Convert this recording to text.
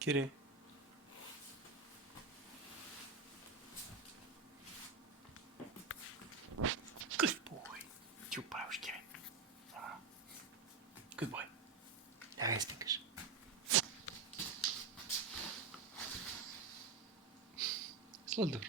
Kitty. Good boy. Тю, правушки. Good boy. Лягай спинкаш. Сладур.